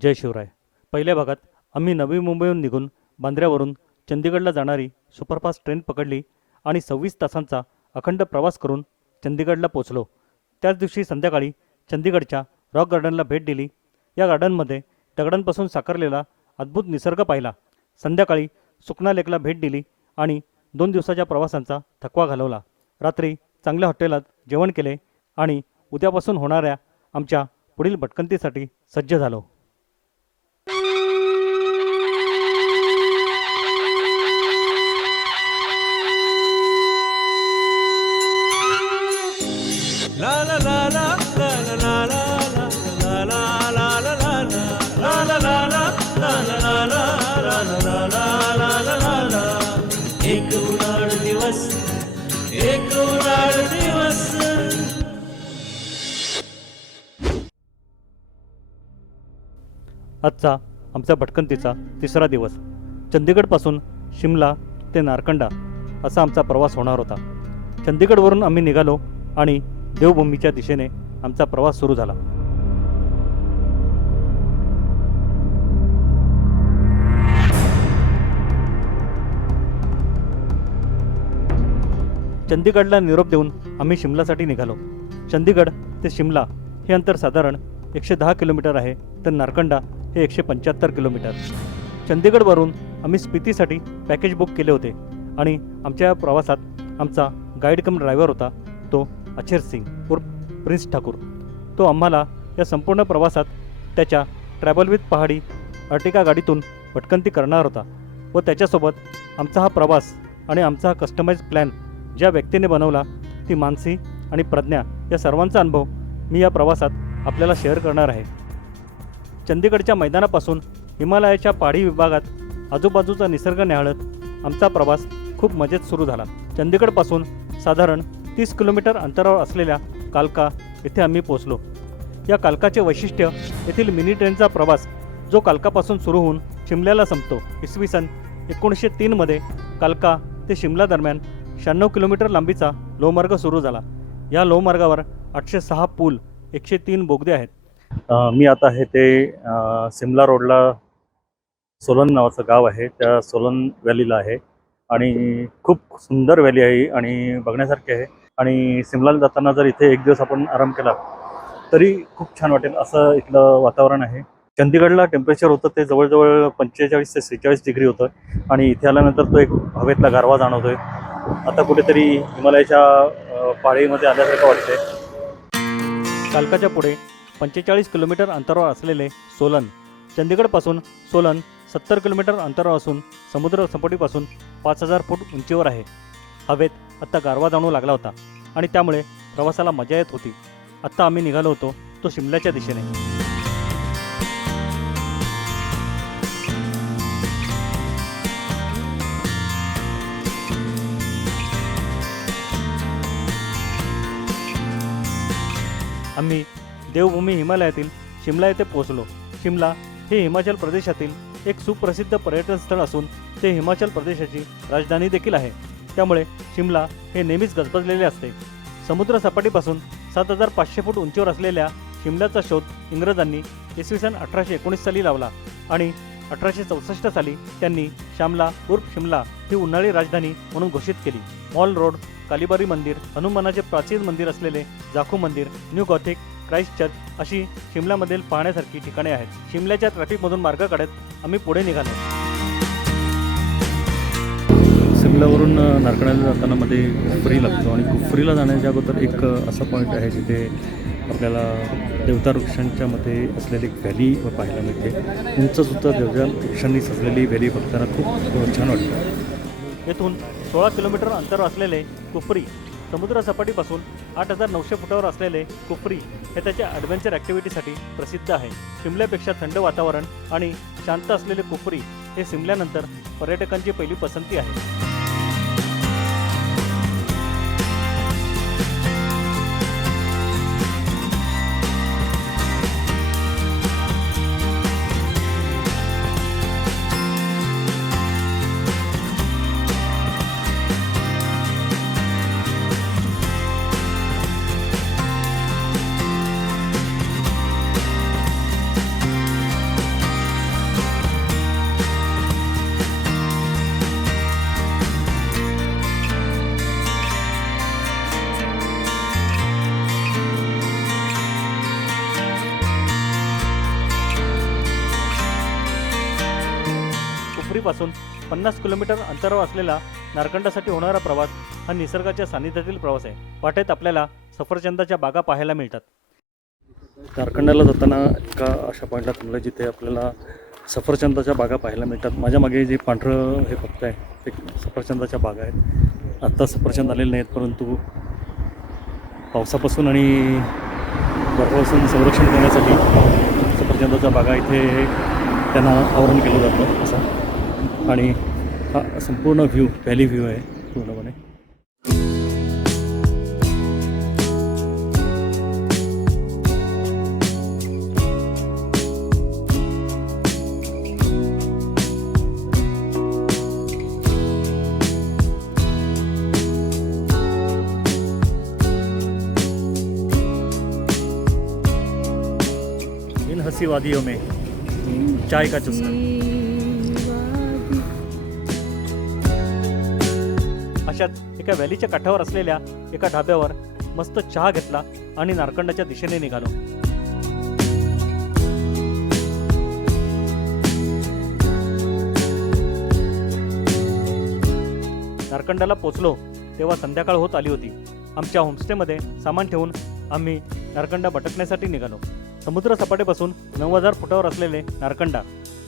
जय शिवराय. पहिल्या भागात आम्ही नवी मुंबईहून निघून बांद्र्यावरून चंदीगडला जाणारी सुपरफास्ट ट्रेन पकडली आणि सव्वीस तासांचा अखंड प्रवास करून चंदीगडला पोचलो त्याच दिवशी संध्याकाळी चंदीगडच्या रॉक गार्डनला भेट दिली. या गार्डनमध्ये दगडांपासून साकारलेला अद्भुत निसर्ग पाहिला. संध्याकाळी सुकना लेकला भेट दिली आणि दोन दिवसाच्या प्रवासांचा थकवा घालवला. रात्री चांगल्या हॉटेलात जेवण केले आणि उद्यापासून होणाऱ्या आमच्या पुढील भटकंतीसाठी सज्ज झालो. आजचा आमचा भटकंतीचा तिसरा दिवस. चंदीगडपासून शिमला ते नारकंडा असा आमचा प्रवास होणार होता. चंदीगडवरून आम्ही निघालो आणि देवभूमीच्या दिशेने आमचा प्रवास सुरू झाला. चंदीगडला निरोप देऊन आम्ही शिमलासाठी निघालो. चंदीगड ते शिमला हे अंतर साधारण एकशे दहा किलोमीटर आहे. तर नारकंडा हे एकशे पंच्याहत्तर किलोमीटर. चंदीगडवरून आम्ही स्पितीसाठी पॅकेज बुक केले होते आणि आमच्या प्रवासात आमचा गाईड कम ड्रायव्हर होता तो अछेर सिंग उर्फ प्रिन्स ठाकूर. तो आम्हाला या संपूर्ण प्रवासात त्याच्या ट्रॅव्हल विथ पहाडी अर्टिका गाडीतून भटकंती करणार होता व त्याच्यासोबत आमचा हा प्रवास आणि आमचा हा कस्टमाइज प्लॅन ज्या व्यक्तीने बनवला ती मानसी आणि प्रज्ञा या सर्वांचा अनुभव मी या प्रवासात आपल्याला शेअर करणार आहे. चंदीगडच्या मैदानापासून हिमालयाच्या पहाडी विभागात आजूबाजूचा निसर्ग न्याहाळत आमचा प्रवास खूप मजेत सुरू झाला. चंदीगडपासून साधारण तीस किलोमीटर अंतरावर असलेल्या कालका येथे आम्ही पोचलो या कालकाचे वैशिष्ट्य येथील मिनी ट्रेनचा प्रवास जो कालकापासून सुरू होऊन शिमल्याला संपतो. इसवी सन एकोणीसशे तीनमध्ये कालका ते शिमला दरम्यान शहाण्णव किलोमीटर लांबीचा लोहमार्ग सुरू झाला. या लोहमार्गावर आठशे सहा पूल एकशे तीन बोगदे आहेत. मी आता आहे ते सिमला रोडला सोलन नावाचं गाव आहे. त्या सोलन व्हॅलीला आहे. आणि खूप सुंदर व्हॅली आहे आणि बघण्यासारखी आहे. आणि सिमलाला जाताना जर इथे एक दिवस आपण आराम केला तरी खूप छान वाटेल असं इथलं वातावरण आहे. चंदीगडला टेम्परेचर होतं ते जवळजवळ पंचेचाळीस ते सेहेचाळीस डिग्री होतं. आणि इथे आल्यानंतर तो एक हवेतला गारवा जाणवतोय. आता कुठेतरी हिमालयाच्या पाळीमध्ये आल्यासारखं वाटतंय. कालकाच्या पुढे पंचेचाळीस किलोमीटर अंतरावर असलेले सोलन चंदीगडपासून सोलन सत्तर किलोमीटर अंतरावर असून समुद्र सपाटीपासून पाच हजार फूट उंचीवर आहे. हवेत आत्ता गारवा जाणू लागला होता आणि त्यामुळे प्रवासाला मजा येत होती. आत्ता आम्ही निघालो होतो तो शिमल्याच्या दिशेने. आम्ही देवभूमी हिमालयातील शिमला येथे पोहोचलो. शिमला हे हिमाचल प्रदेशातील एक सुप्रसिद्ध पर्यटन स्थळ असून ते हिमाचल प्रदेशाची राजधानी देखील आहे. त्यामुळे शिमला हे नेहमीच गजबजलेले असते. समुद्र सपाटीपासून सात हजार पाचशे फूट उंचीवर असलेल्या शिमल्याचा शोध इंग्रजांनी इसवी सन अठराशे एकोणीस साली लावला आणि अठराशे चौसष्ट साली त्यांनी श्यामला उर्फ शिमला ही उन्हाळी राजधानी म्हणून घोषित केली. मॉल रोड कालिबारी मंदिर हनुमानाचे प्राचीन मंदिर असलेले जाखू मंदिर न्यू गॉथिक क्राइस्ट चर्च अशी शिमल्यामधील पाहण्यासारखी ठिकाणे आहेत. शिमल्याच्या ट्रॅफिकमधून मार्ग काढत आम्ही पुढे निघालो. शिमल्यावरून नारकणाला जाताना मध्ये कुफरी लागतो आणि कुफरीला जाण्याच्या अगोदर एक असा पॉईंट आहे जिथे आपल्याला देवदार वृक्षांच्या मध्ये असलेली एक व्हॅली पाहायला मिळते. उंच सुद्धा देवदार वृक्षांनी सजलेली व्हॅली बघताना खूप छान वाटतं. येथून सोळा किलोमीटर अंतर असलेले कुफरी समुद्रसपाटीपासून आठ हजार नऊशे फुटावर असलेले कुफरी हे त्याच्या ॲडव्हेंचर ॲक्टिव्हिटीसाठी प्रसिद्ध आहे. शिमल्यापेक्षा थंड वातावरण आणि शांत असलेले कुफरी हे शिमल्यानंतर पर्यटकांची पहिली पसंती आहे. पुरीपासून पन्नास किलोमीटर अंतरावर असलेला नारकंडासाठी होणारा प्रवास हा निसर्गाच्या सानिध्यातील प्रवास आहे. वाटेत आपल्याला सफरचंदाच्या बागा पाहायला मिळतात. नारकंडाला जाताना एका अशा पॉईंटला थांबलं जिथे आपल्याला सफरचंदाच्या बागा पाहायला मिळतात. माझ्या मागे जे पांढरं हे फक्त आहे ते सफरचंदाच्या बागा आहेत. आत्ता सफरचंद आलेले नाहीत परंतु पावसापासून आणि बर्फापासून संरक्षण करण्यासाठी सफरचंदाच्या बागा इथे त्यांना आवरण केलं जातं असं आणि हा संपूर्ण व्ह्यू व्हॅली व्ह्यू आहे पूर्णपणे. इन हसी वादियों में चाय का चुस्का। अशाच एका व्हॅलीच्या काठावर असलेल्या एका ढाब्यावर मस्त चहा घेतला आणि नारकंडाच्या दिशेने निघालो. नारकंडाला पोचलो तेव्हा संध्याकाळ होत आली होती. आमच्या होमस्टेमध्ये सामान ठेवून आम्ही नारकंडा भटकण्यासाठी निघालो. समुद्र सपाटीपासून नऊ हजार फुटावर असलेले नारकंडा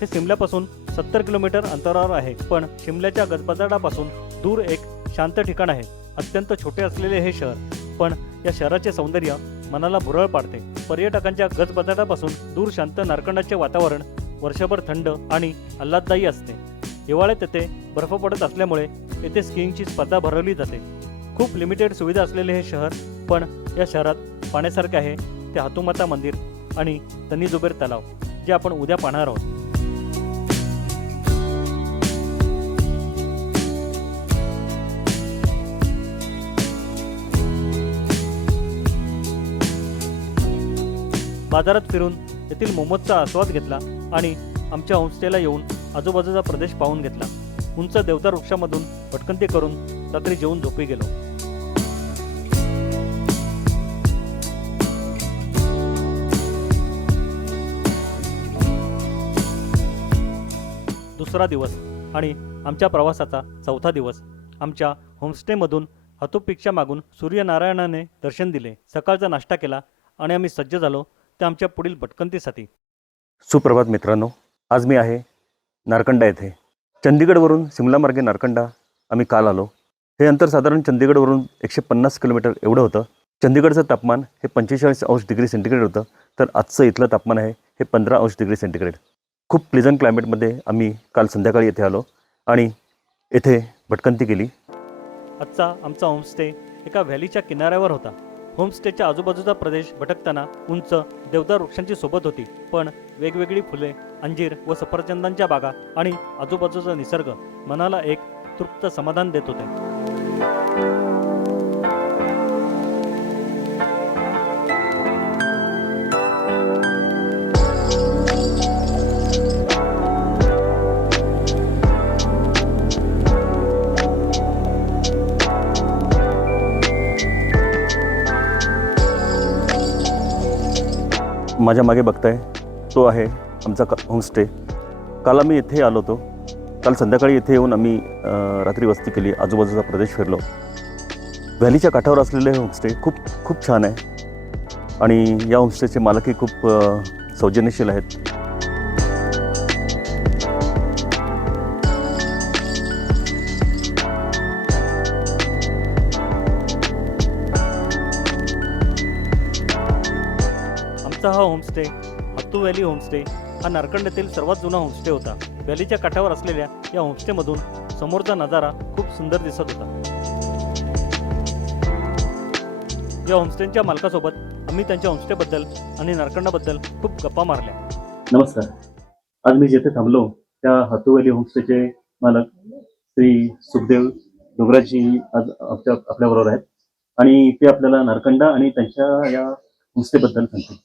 हे शिमल्यापासून सत्तर किलोमीटर अंतरावर आहे. पण शिमल्याच्या गजबजाटापासून दूर एक शांत ठिकाण आहे. अत्यंत छोटे असलेले हे शहर पण या शहराचे सौंदर्य मनाला भुरळ पाडते. पर्यटकांच्या गजबजाटापासून दूर शांत नारकंडाचे वातावरण वर्षभर थंड आणि आल्हाददायी असते. हिवाळ्यात येथे बर्फ पडत असल्यामुळे येथे स्कीइंगची स्पर्धा भरवली जाते. खूप लिमिटेड सुविधा असलेले हे शहर पण या शहरात पाण्यासारखे आहे. ते हातुमाता मंदिर आणि तनी जुबेर तलाव जे आपण उद्या पाहणार आहोत. बाजारात फिरून येथील मोमोजचा आस्वाद घेतला आणि आमच्या होमस्टेला येऊन आजूबाजूचा प्रदेश पाहून घेतला. उंच देवदार वृक्षामधून भटकंती करून रात्री जेवून झोपी गेलो. दुसरा दिवस आणि आमच्या प्रवासाचा चौथा दिवस. आमच्या होमस्टेमधून हतुपिक्षा मागून सूर्यनारायणाने दर्शन दिले. सकाळचा नाश्ता केला आणि आम्ही सज्ज झालो. ते आमच्या पुढील भटकंतीसाठी. सुप्रभात मित्रांनो आज मी आहे नारकंडा येथे. चंदीगडवरून सिमलामार्गे नारकंडा आम्ही काल आलो. हे अंतर साधारण चंदीगडवरून एकशे पन्नास किलोमीटर एवढं होतं. चंदीगडचं तापमान हे पंचेचाळीस अंश डिग्री सेंटीग्रेड होतं. तर आजचं इथलं तापमान आहे हे पंधरा अंश डिग्री सेंटीग्रेड. खूप प्लेझंट क्लायमेटमध्ये आम्ही काल संध्याकाळी येथे आलो आणि येथे भटकंती केली. आजचा आमचा होमस्टे एका व्हॅलीच्या किनाऱ्यावर होता. होमस्टेच्या आजूबाजूचा प्रदेश भटकताना उंच देवदार वृक्षांची सोबत होती. पण वेगवेगळी फुले अंजीर व सफरचंदांच्या बागा आणि आजूबाजूचा निसर्ग मनाला एक तृप्त समाधान देत होते. माझ्या मागे बघताय. तो आहे आमचा क होमस्टे काल आम्ही इथे आलो होतो. काल संध्याकाळी इथे येऊन आम्ही रात्री वस्ती केली. आजूबाजूचा प्रदेश फिरलो. व्हॅलीच्या काठावर असलेले होमस्टे खूप खूप छान आहे. आणि या होमस्टेचे मालकही खूप सौजन्यशील आहेत. होमस्टे हत्तू व्हॅली होमस्टे हा नारकंड सर्वात जुना होमस्टे होता. व्हॅलीच्या काठावर असलेल्या या होमस्टेमधून समोरचा नजारा खूप सुंदर दिसत होता. या होमस्टेच्या मालकासोबत आम्ही त्यांच्या होमस्टेबद्दल आणि नारकंडाबद्दल खूप गप्पा मारल्या. नमस्कार. आज मी जिथे थांबलो त्या हातूवली होमस्टेचे मालक श्री सुखदेव डोगराजी आज आपल्या आपल्याबरोबर आहेत. आणि ते आपल्याला नारकंडा आणि त्यांच्या या होमस्टेबद्दल सांगतील.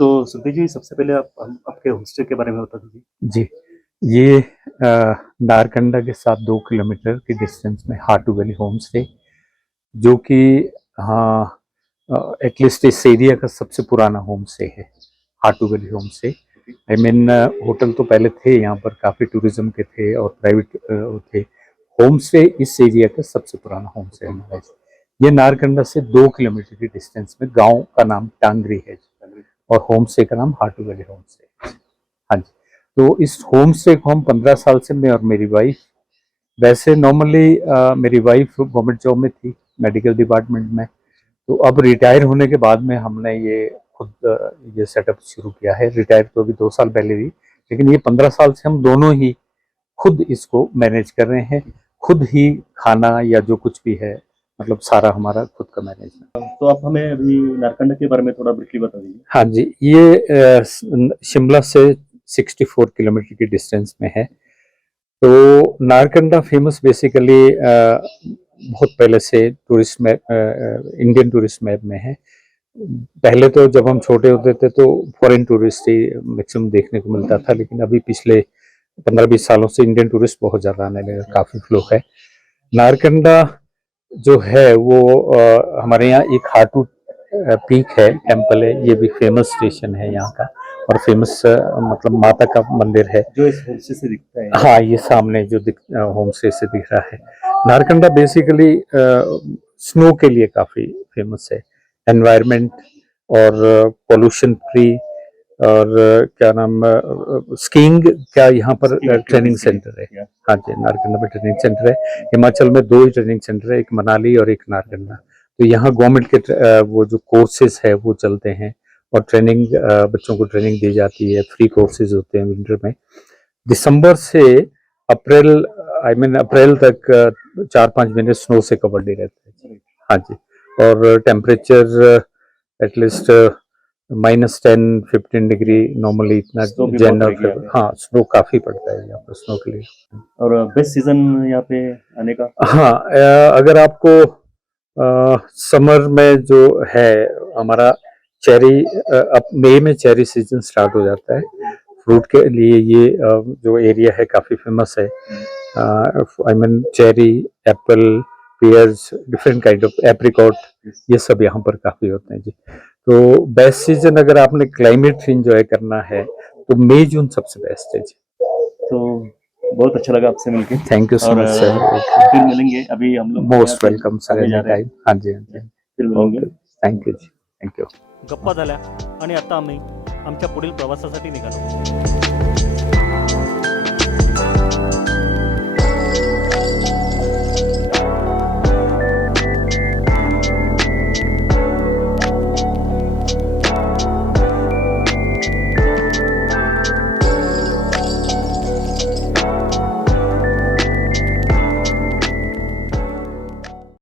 तो सुखदेव जी, सबसे पहले आप, हम आपके होमस्टे के बारे में बता दीजिए। जी, ये नारकंडा के साथ दो किलोमीटर के डिस्टेंस में हाटू वैली होम स्टे जो कि हाँ एटलीस्ट इस एरिया का सबसे पुराना होम स्टे है Hatu valley home stay I mean hotel तो पहले थे, यहाँ पर काफ़ी टूरिज़्म के थे और प्राइवेट थे। होम स्टे इस एरिया का सबसे पुराना होम स्टे है ये नारकंडा से दो किलोमीटर के डिस्टेंस में गाँव का नाम टांगरी है और होम स्टे का नाम हाटू वैली होम स्टे हाँ जी। तो इस होम स्टे को हम पंद्रह साल से मैं और मेरी वाइफ वैसे नॉर्मली मेरी वाइफ गवर्नमेंट जॉब में थी मेडिकल डिपार्टमेंट में। तो अब रिटायर होने के बाद में हमने ये खुद ये सेटअप शुरू किया है। रिटायर तो अभी दो साल पहले हुई लेकिन ये पंद्रह साल से हम दोनों ही खुद इसको मैनेज कर रहे हैं। खुद ही खाना या जो कुछ भी है मतलब सारा हमारा खुद का मैनेजमेंट तो आप हमें अभी नारकंडा के बारे में थोड़ा ब्रीफली बता दीजिए। हाँ जी ये शिमला से 64 किलोमीटर की डिस्टेंस में है। तो नारकंडा फ़ेमस बेसिकली बहुत पहले से tourist map Indian tourist map में है। पहले तो जब हम छोटे होते थे तो फॉरेन टूरिस्ट ही मैक्सिमम देखने को मिलता था लेकिन अभी पिछले पंद्रह बीस सालों से इंडियन टूरिस्ट बहुत ज़्यादा आने लगे काफ़ी फ्लो है। नारकंडा जो है वो अ, हमारे यहाँ एक हाटू पीक है टेंपल है ये भी फ़ेमस स्टेशन है यहाँ का और फ़ेमस मतलब माता का मंदिर है। जो इस होमस्टे से दिखता है। हाँ ये सामने जो दिख होम स्टे से दिख रहा है। नारकंडा बेसिकली स्नो के लिए काफ़ी फ़ेमस है। एनवायरनमेंट और पोल्यूशन फ्री और क्या नाम स्कीइंग का यहाँ पर ट्रेनिंग सेंटर है। हाँ जी नारकंडा में ट्रेनिंग सेंटर है। हिमाचल में दो ही ट्रेनिंग सेंटर है एक मनाली और एक नारकंडा। तो यहाँ गवर्नमेंट के वो जो कोर्सेज है वो चलते हैं और ट्रेनिंग बच्चों को ट्रेनिंग दी जाती है। फ्री कोर्सेज होते हैं विंटर में। दिसंबर से अप्रैल आई मीन अप्रैल तक चार पाँच महीने स्नो से कवर्ड ही रहते हैं। हाँ जी और temperature at least minus ten fifteen degree normally इतना जनरल। हाँ स्नो काफ़ी पड़ता है यहाँ पर स्नो के लिए। और बेस्ट सीज़न यहाँ पे आने का? हाँ अगर आपको आ, समर में जो है हमारा चेरी अब मई में चेरी सीज़न स्टार्ट हो जाता है। फ्रूट के लिए ये जो एरिया है काफ़ी फ़ेमस है। I mean cherry apple pears different kind of apricot ये सब यहाँ पर काफ़ी होते हैं जी। तो बेस्ट सीजन अगर आपने क्लाइमेट इंजॉय करना है तो मई जून सबसे बेस्ट है जी। तो बहुत अच्छा लगा आपसे मिलके। Thank you so much sir फिर मिलेंगे। अभी हम लोग मोस्ट वेलकम सर। टाइम हाँ। जी हाँ जी। फिर मिलेंगे। थैंक यू जी थैंक यू गप्पा झाल्या आणि आता आम्ही आमच्या पुढील प्रवासासाठी निघालो.